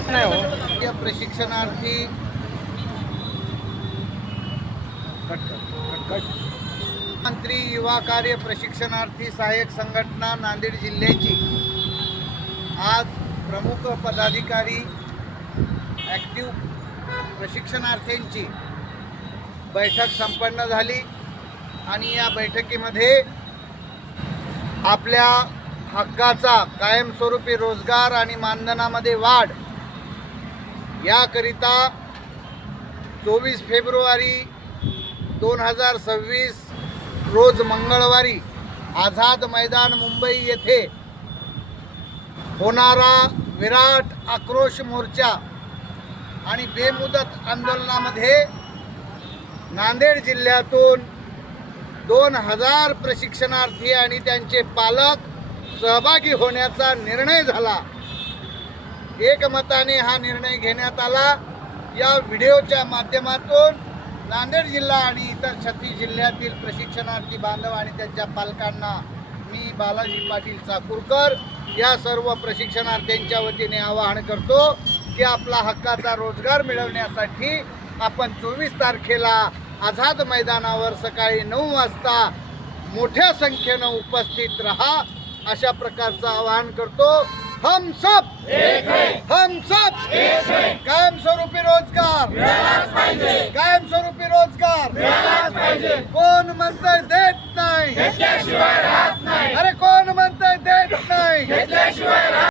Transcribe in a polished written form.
येत नाही हो. या प्रशिक्षणार्थी मंत्री युवा कार्य प्रशिक्षणार्थी सहाय्यक संघटना नांदेड जिल्ह्याची आज प्रमुख पदाधिकारी ॲक्टिव्ह प्रशिक्षणार्थींची बैठक संपन्न झाली आणि या बैठकीमध्ये आपल्या हक्काचा कायमस्वरूपी रोजगार आणि मानधनामध्ये वाढ याकरिता 24 फेब्रुवारी 2026 रोज मंगळवारी आझाद मैदान मुंबई येथे होणारा विराट आक्रोश मोर्चा आणि बेमुदत आंदोलनामध्ये नांदेड जिल्ह्यातून 2000 प्रशिक्षणार्थी आणि त्यांचे पालक सहभागी होण्याचा निर्णय झाला। एकमताने हा निर्णय घेण्यात आला। या व्हिडिओच्या माध्यमातून नांदेड जिल्हा आणि इतर 36 जिल्ह्यातील प्रशिक्षणार्थी बांधव आणि त्यांच्या पालकांना मी बालाजी पाटील चाकूरकर या सर्व प्रशिक्षणार्थ्यांच्या वतीने आवाहन करतो की आपला हक्काचा रोजगार मिळवण्यासाठी आपण 24 तारखेला आझाद मैदानावर सकाळी 9 वाजता मोठ्या संख्येने उपस्थित रहा अशा प्रकारचं आवाहन करतो। हम सब एक है, हम सब एक है। कायमस्वरूपी रोजगार कायमस्वरूपी रोजगार कोण म्हणतंय देत नाही, अरे कोण म्हणतंय देत नाही,